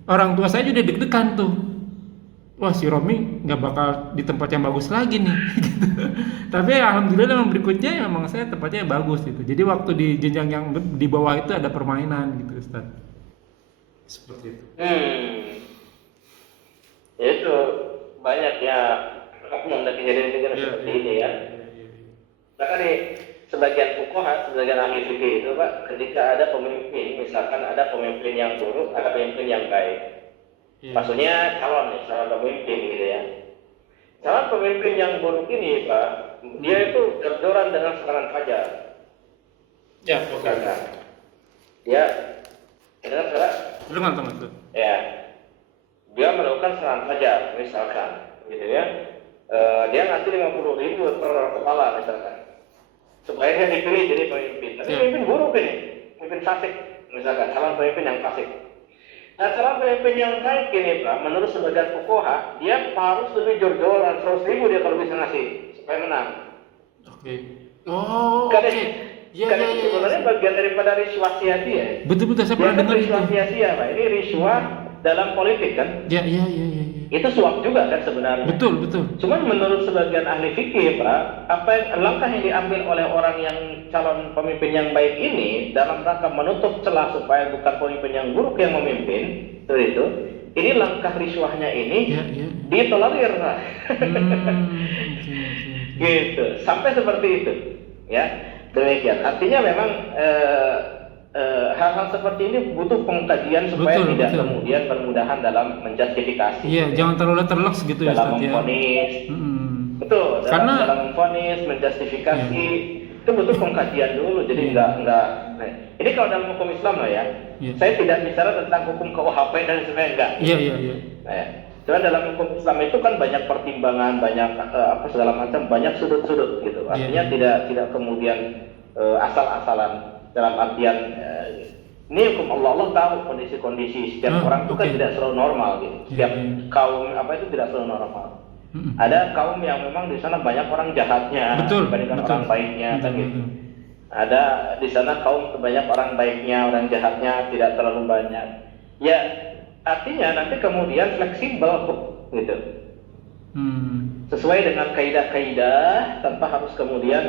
orang tua saya juga deg-degan tuh. Wah si Romi nggak bakal di tempat yang bagus lagi nih. Gitu. Tapi alhamdulillah memang berikutnya memang saya tempatnya yang bagus gitu. Jadi waktu di jenjang yang di bawah itu ada permainan gitu Ustaz. Seperti itu. Itu banyak ya oknum dan kejadian-kejadian seperti ini ya. Maka nih sebagian fuqaha, sebagian ahli fikih itu Pak, ketika ada pemimpin, misalkan ada pemimpin yang buruk, ada pemimpin yang baik. Maksudnya calon pemimpin gitu ya. Calon pemimpin yang buruk ini Pak, dia itu jor-joran dengan serangan fajar. Ya, oke. Dia dengan cara teman tuh. Ya, dia melakukan serangan fajar misalkan, gitu ya. Dia ngasih 50.000 per kepala misalkan, supaya dia dipilih jadi pemimpin. Tapi pemimpin buruk ini, pemimpin fasik misalkan, calon pemimpin yang fasik. Nah, calon pemimpin yang baik ini Pak, menurut sebagian fuqaha, dia harus lebih jor-joran, 100.000 dia kalau bisa ngasih supaya menang. Oke. Oh, oke. Karena sebenarnya bagian daripada riswah sia-sia. Betul saya pernah dengar itu. Riswah sia-sia Pak, ini riswah dalam politik kan? Iya. Itu suap juga kan sebenarnya. Betul. Cuman menurut sebagian ahli fikih Pak, langkah yang diambil oleh orang yang calon pemimpin yang baik ini dalam rangka menutup celah supaya bukan pemimpin yang buruk yang memimpin, itu. Ini langkah riswahnya ini ditolerir Pak. Gitu, sampai seperti itu. Ya. Demikian. Artinya memang hal-hal seperti ini butuh pengkajian supaya tidak kemudian bermudahan dalam menjustifikasi. Iya, jangan terlalu terleks gitu ya dalam memvonis. Betul, dalam memvonis, menjustifikasi itu butuh pengkajian dulu. Jadi enggak. Nah, ini kalau dalam hukum Islam lah ya. Saya tidak bicara tentang hukum KUHP dan sebagainya enggak. Iya. Nah, cuma dalam hukum Islam itu kan banyak pertimbangan, banyak segala macam, banyak sudut-sudut gitu. Artinya tidak kemudian asal-asalan dalam artian ini hukum Allah tahu kondisi-kondisi setiap orang itu kan tidak selalu normal gitu. Setiap kaum itu tidak selalu normal. Ada kaum yang memang di sana banyak orang jahatnya dibandingkan orang baiknya kan gitu. Ada di sana kaum banyak orang baiknya, orang jahatnya tidak terlalu banyak. Ya, artinya nanti kemudian fleksibel gitu. Sesuai dengan kaidah-kaidah tanpa harus kemudian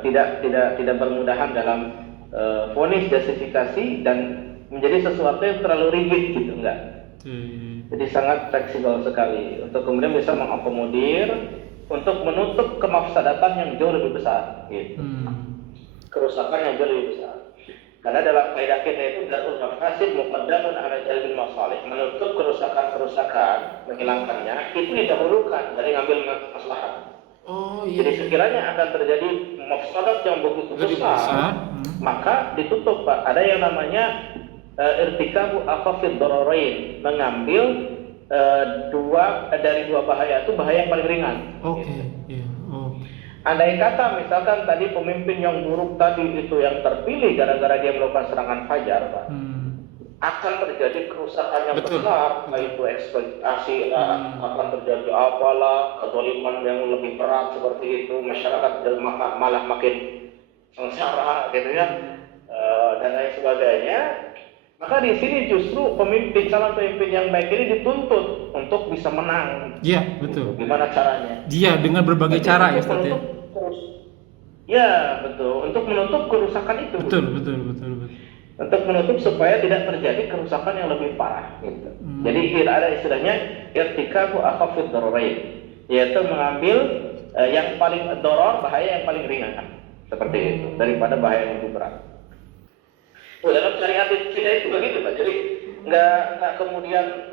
tidak bermudahan dalam vonis justifikasi dan menjadi sesuatu yang terlalu rigid gitu, enggak. Jadi sangat fleksibel sekali untuk kemudian bisa mengakomodir untuk menutup kemafsadatan yang jauh lebih besar gitu. Kerusakan yang jauh lebih besar. Karena dalam kaidah kita itu darul mafasid muqaddamun ala jalbil masalih. Menutup kerusakan, menghilangkannya itu didahulukan dari ngambil maslahat. Jadi sekiranya akan terjadi mafsadat yang begitu besar, maka ditutup Pak. Ada yang namanya irtikabu akhafid dararain, mengambil dari dua bahaya itu bahaya yang paling ringan. Andai kata misalkan tadi pemimpin yang buruk tadi itu yang terpilih gara-gara dia melakukan serangan fajar Pak. akan terjadi kerusakan yang Betul. besar, yaitu eksploitasi, akan terjadi apalah, kezaliman yang lebih berat seperti itu, masyarakat malah makin sengsara gitu ya, dan lain sebagainya. Maka di sini justru calon pemimpin yang baik ini dituntut untuk bisa menang. Iya, betul. Gimana caranya? Dia dengan berbagai cara ya, Ustaz ya. Ya, betul. Untuk menutup kerusakan itu. Betul. Untuk menutup supaya tidak terjadi kerusakan yang lebih parah gitu. Jadi ada istilahnya irtikabu akhafid dararain, yaitu mengambil yang paling doror, bahaya yang paling ringan seperti itu daripada bahaya yang lebih berat. Dalam syariat kita itu begitu Pak. Jadi nggak kemudian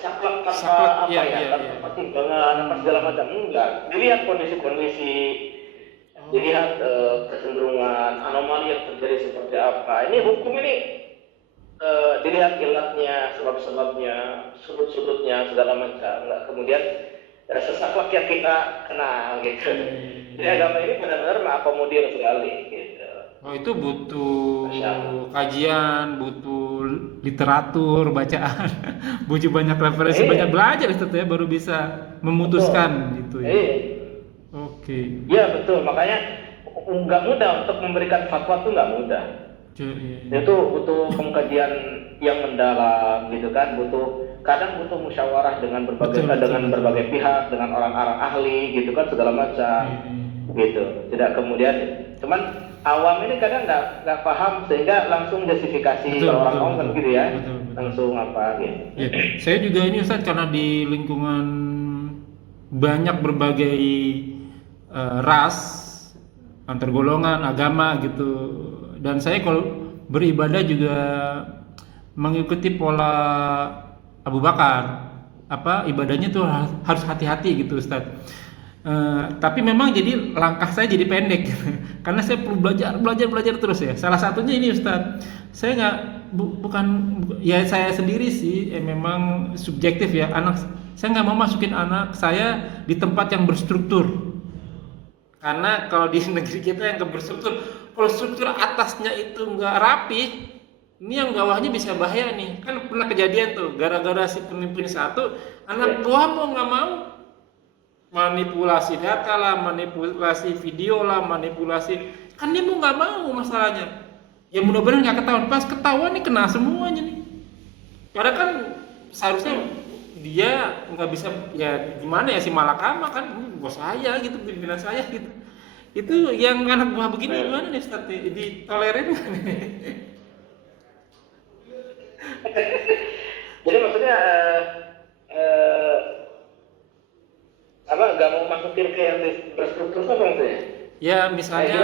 saklek tanpa tanpa pertimbangan apa segala macam, enggak. Dilihat kondisi-kondisi, dilihat kecenderungan anomali yang terjadi seperti apa. Ini hukum ini dilihat ilatnya, sebab-sebabnya, sudut-sudutnya segala macam. Nggak kemudian sesaklek yang kita kenal gitu. Jadi agama ini benar-benar mengakomodir sekali gitu. Oh, itu butuh kajian, butuh literatur, bacaan, butuh banyak referensi, banyak belajar Ustaz ya, baru bisa memutuskan gitu ya. Oke. Iya betul, makanya nggak mudah untuk memberikan fatwa itu nggak mudah. Itu butuh pengkajian yang mendalam gitu kan, kadang butuh musyawarah dengan berbagai pihak, dengan orang-orang ahli gitu kan, segala macam gitu. Tidak kemudian cuman awam ini kadang nggak paham sehingga langsung justifikasi orang awam kan gitu ya, langsung apa gitu. Ya, saya juga ini Ustaz karena di lingkungan banyak berbagai ras, antar golongan, agama gitu, dan saya kalau beribadah juga mengikuti pola Abu Bakar, ibadahnya tuh harus hati-hati gitu Ustaz. Tapi memang jadi langkah saya jadi pendek karena saya perlu belajar terus ya. Salah satunya ini Ustaz, saya saya sendiri sih memang subjektif ya, saya nggak mau masukin anak saya di tempat yang berstruktur, karena kalau di negeri kita yang berstruktur, kalau struktur atasnya itu nggak rapi, ini yang bawahnya bisa bahaya nih. Kan pernah kejadian tuh, gara-gara si pemimpin satu, anak buah mau nggak mau manipulasi data lah, manipulasi video lah, kan dia mau nggak mau masalahnya. Ya mudah-mudahan nggak ketahuan. Pas ketahuan nih kena semuanya nih. Karena kan seharusnya dia nggak bisa, ya gimana ya, si malakama kan bos saya gitu, pimpinan saya gitu. Itu yang anak buah begini gimana nih Ustaz? Ditolerin nggak nih? Jadi maksudnya nggak mau masukin ke yang berstruktur apa maksudnya? Ya misalnya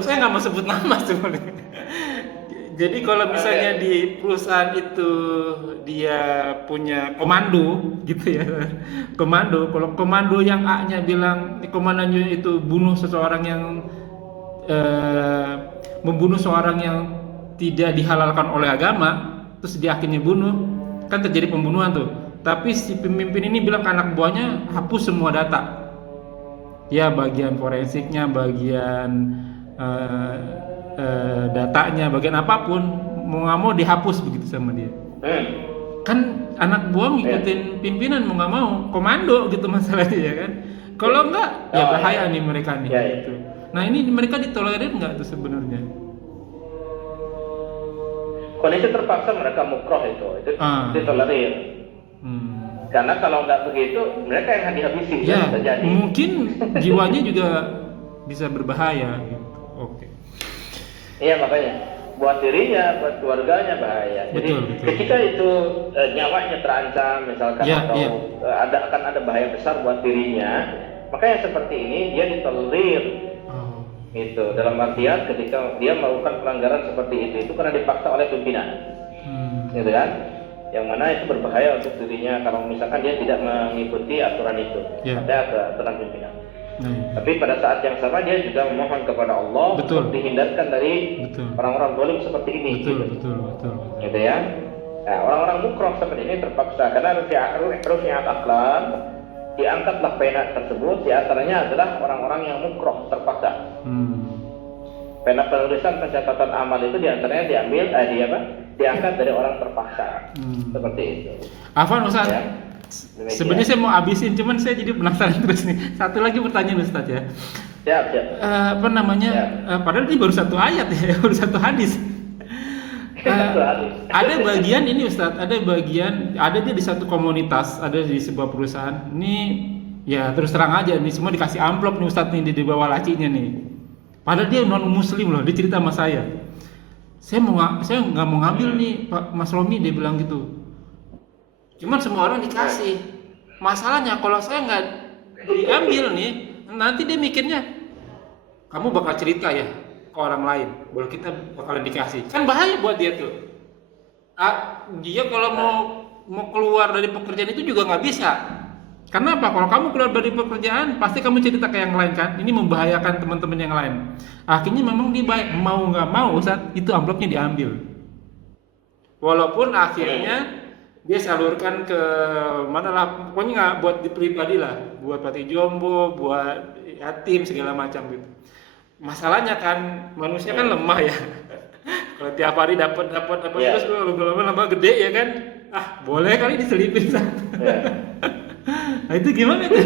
saya nggak mau sebut nama sebenarnya. Jadi kalau misalnya di perusahaan itu dia punya komando gitu ya, kalau komando yang A-nya bilang komandannya itu bunuh seseorang yang membunuh seorang yang tidak dihalalkan oleh agama, terus dia akhirnya bunuh, kan terjadi pembunuhan tuh. Tapi si pemimpin ini bilang ke anak buahnya hapus semua data, ya bagian forensiknya, bagian datanya, bagian apapun, mau nggak mau dihapus begitu sama dia. Kan anak buah ngikutin pimpinan, mau nggak mau komando gitu masalahnya ya kan. Kalau enggak ya bahaya nih mereka nih gitu. Nah ini mereka ditolerir nggak tuh sebenarnya? Kondisi terpaksa mereka mukroh itu ditolerir. Karena kalau nggak begitu mereka yang dihabisi. Ya, mungkin jiwanya juga bisa berbahaya gitu. Oke. Iya makanya buat dirinya, buat keluarganya bahaya. Jadi ketika itu nyawanya terancam misalkan akan ada bahaya besar buat dirinya, maka yang seperti ini dia ditolerir. Itu dalam artian ketika dia melakukan pelanggaran seperti itu karena dipaksa oleh pimpinan, gitu kan? Yang mana itu berbahaya untuk dirinya kalau misalkan dia tidak mengikuti aturan itu, ada aturan pimpinan. Tapi pada saat yang sama dia juga memohon kepada Allah untuk dihindarkan dari orang-orang zalim seperti ini. Betul. Gitu ya? Nah, orang-orang mukroh seperti ini terpaksa karena rufi'at aqlam, diangkatlah pena tersebut. Di antaranya adalah orang-orang yang mukroh, terpaksa. Pena penulisan pencatatan amal itu di antaranya diangkat dari orang terpaksa. Seperti itu. Afwan Ustaz. Ya. Sebenarnya saya mau habisin, cuman saya jadi penasaran terus nih. Satu lagi pertanyaan Ustaz ya. Siap. Padahal ini baru satu ayat ya, baru satu hadis. Ada bagian ini Ustadz, ada dia di satu komunitas, ada di sebuah perusahaan. Ini ya terus terang aja nih, semua dikasih amplop nih Ustadz nih di bawah lacinya nih. Padahal dia non muslim loh, dia cerita sama saya. Saya nggak mau ngambil nih Pak Mas Romi, dia bilang gitu. Cuman semua orang dikasih. Masalahnya kalau saya nggak diambil nih, nanti dia mikirnya kamu bakal cerita ya ke orang lain, boleh kita bakalan dikasih, kan bahaya buat dia tuh. Dia kalau mau keluar dari pekerjaan itu juga nggak bisa. Kenapa? Kalau kamu keluar dari pekerjaan, pasti kamu cerita ke yang lain kan. Ini membahayakan teman-teman yang lain. Akhirnya memang dia baik, mau nggak mau saat itu amplopnya diambil. Walaupun akhirnya dia salurkan ke mana lah, pokoknya nggak buat di pribadi lah, buat panti jombo, buat yatim segala macam gitu. Masalahnya kan manusia kan lemah ya. Kalau tiap hari dapat terus lama-lama gede ya kan. Boleh kali diselipin satu. Nah itu gimana tuh?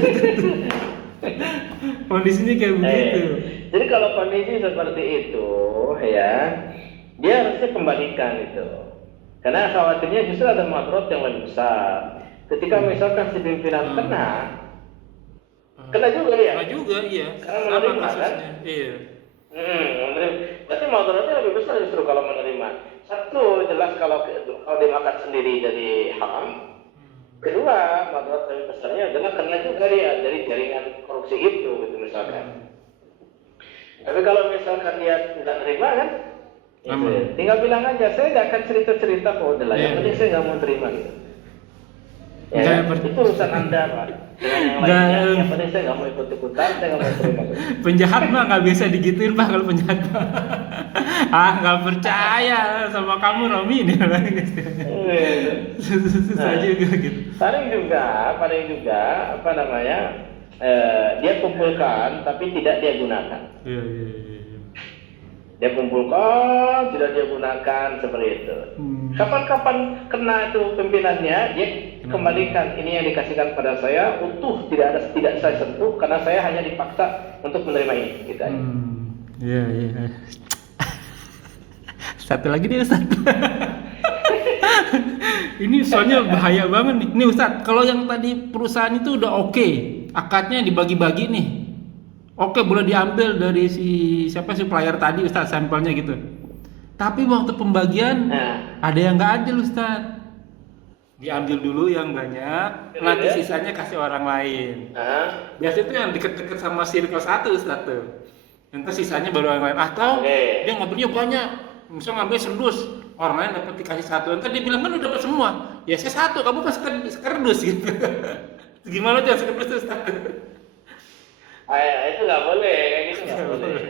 Kondisinya kayak begitu. Jadi kalau kondisi seperti itu ya, dia harusnya kembalikan itu. Karena khawatirnya justru ada madharat yang lebih besar. Ketika misalkan si pimpinan kena juga dia. Kena juga, iya. Karena menerima kan? Iya. Berarti madharatnya lebih besar justru kalau menerima. Satu, jelas kalau dimakan sendiri dari haram. Kedua, madharat lebih besarnya adalah kena juga dia dari jaringan korupsi itu, gitu misalkan. Tapi kalau misalkan dia tidak terima kan, tinggal bilang aja, saya tidak akan cerita-cerita kok, udah lah. Yang penting saya nggak mau terima gitu. Ya, itu urusan Anda Pak. Dengan yang lainnya, yang penting saya nggak mau ikut-ikutan, saya nggak mau terima. Penjahat mah nggak bisa digituin Pak kalau penjahat. Nggak percaya sama kamu Romi ini lagi. Susah juga gitu. Paling juga apa namanya? Dia kumpulkan tapi tidak dia gunakan. Iya. Dia kumpulkan, tidak dia gunakan seperti itu. Kapan-kapan kena itu pimpinannya, dia kembalikan ini yang dikasihkan pada saya utuh, tidak saya sentuh karena saya hanya dipaksa untuk menerima ini. Gitu aja. Iya. Satu lagi nih Ustaz. Ini soalnya bahaya banget nih. Nih Ustaz, kalau yang tadi perusahaan itu udah oke, akadnya dibagi-bagi nih. Oke, boleh diambil dari supplier tadi Ustaz, sampelnya gitu. Tapi waktu pembagian ada yang nggak adil Ustaz. Diambil dulu yang banyak, nanti sisanya kasih orang lain. Biasanya itu yang deket-deket sama circle 1 Ustaz tuh. Nanti sisanya baru orang lain. Atau dia ngambilnya banyak, misalnya ngambil sendus, orang lain dapat dikasih 1. Nanti dia bilang kan udah dapat semua. Ya saya 1, kamu pas sekerdus gitu. Gimana aja sekerdus Ustaz? Itu nggak boleh, kayak gitu nggak boleh.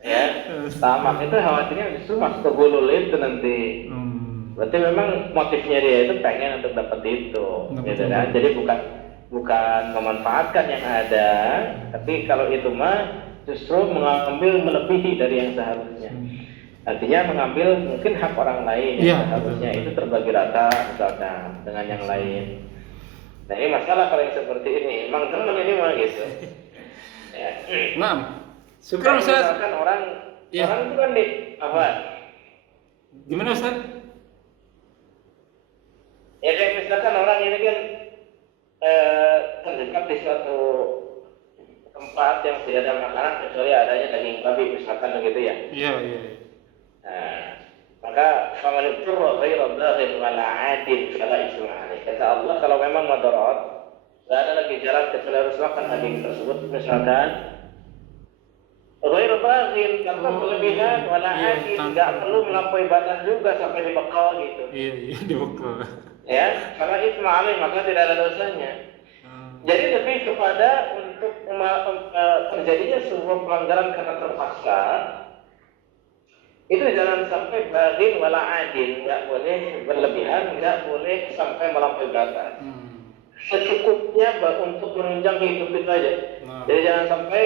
Ya, tamak itu khawatirnya justru masuk ke gulul itu nanti. Berarti memang motifnya dia itu pengen untuk dapat itu, gitu kan? Jadi bukan memanfaatkan yang ada, tapi kalau itu mah justru mengambil melebihi dari yang seharusnya. Artinya mengambil mungkin hak orang lain yang seharusnya itu terbagi rata misalkan dengan yang lain. Nah ini masalah kalau yang seperti ini, emang teman ini mah gitu. Ya. Syukur Ustaz. Misalkan orang itu kan Gimana Ustaz? Ya kayak misalkan orang ini kan terdekat di suatu tempat yang tidak ada makanan kecuali adanya daging babi misalkan begitu ya. Iya. Maka faman ittara ghayra baghin wala 'adin fala itsma 'alaih. Kata Allah kalau memang madarat, enggak ada lagi jalan kecuali harus makan daging tersebut misalkan ghayra baghin tanpa berlebihan wala 'adin, enggak perlu melampaui batas juga sampai dibekal gitu. Iya, dibekal. Ya, fala itsma 'alaih, maka tidak ada dosanya. Jadi lebih kepada untuk terjadinya sebuah pelanggaran karena terpaksa. Itu jangan sampai baghin wala adin, nggak boleh berlebihan, nggak boleh sampai melampaui batas. Secukupnya hidupnya untuk menunjang hidup itu aja. Nah. Jadi jangan sampai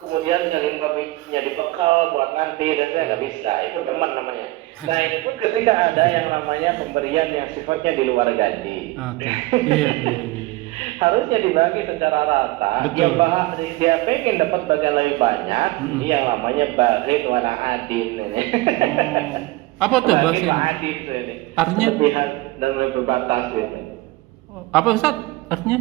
kemudian jalin babinya dibekal buat nanti dan saya nggak bisa. Itu teman namanya. Nah itu pun ketika ada yang namanya pemberian yang sifatnya di luar gaji. Oke. Iya. Harusnya dibagi secara rata. Betul. Dia pengen dapat bagian lebih banyak. Ini yang namanya bagit wala adin ini. Apa tuh Bagit bahasa? wala adin itu ini. Artinya? Kelebihan dan lebih batas ini. Apa Ustaz? Artinya?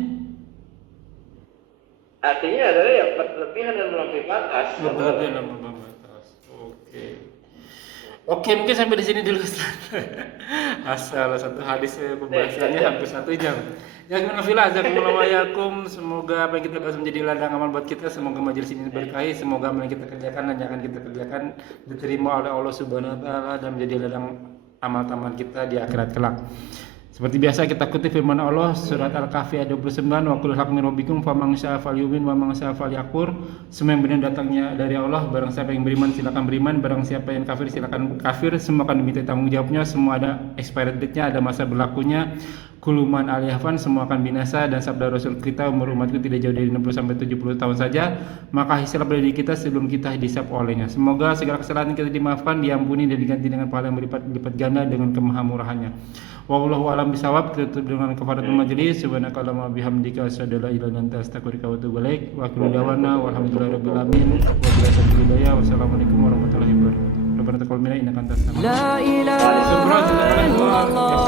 Artinya adalah yang berlebihan dan lebih batas. Berlebihan dan berbatas. Oke. Oke, mungkin sampai di sini dulu Ustaz. Asal satu hadis pembahasannya hampir 1 jam. Ya gimana filah, jazakumullahu, semoga apa yang kita bahas menjadi ladang amal buat kita, semoga majelis ini berkahi, semoga apa yang kita kerjakan dan yang akan kita kerjakan diterima oleh Allah Subhanahu wa taala dan menjadi ladang amal-amal kita di akhirat kelak. Seperti biasa kita kutip firman Allah surat Al-Kahfi ayat 29, wa qul haqqu min rabbikum faman syaa'a falyu'min wa man syaa'a falyakfur. Semua yang benar datangnya dari Allah, barang siapa yang beriman silakan beriman, barang siapa yang kafir silakan kafir. Semua akan diminta tanggung jawabnya, semua ada expired date-nya, ada masa berlakunya. Kuluman aliyahfan, semua akan binasa, dan sabda Rasul kita umur umatku tidak jauh dari 60 sampai 70 tahun saja, maka hisab pada diri kita sebelum kita dihisab olehnya. Semoga segala kesalahan kita dimaafkan, diampuni dan diganti dengan pahala yang berlipat ganda dengan kemahamurahannya. Wallahu a'lam bishawab. Kita tutup dengan kafaratul majelis. Subhanakallahumma bihamdika asyhadu an la ilaha illa anta astaghfiruka wa atubu ilaik. Wa akhiru da'wana walhamdulillahirabbil alamin. Wassalamualaikum warahmatullahi wabarakatuh. Rabbana taqabbal minna innaka antas samiul alim. La ilaha illallah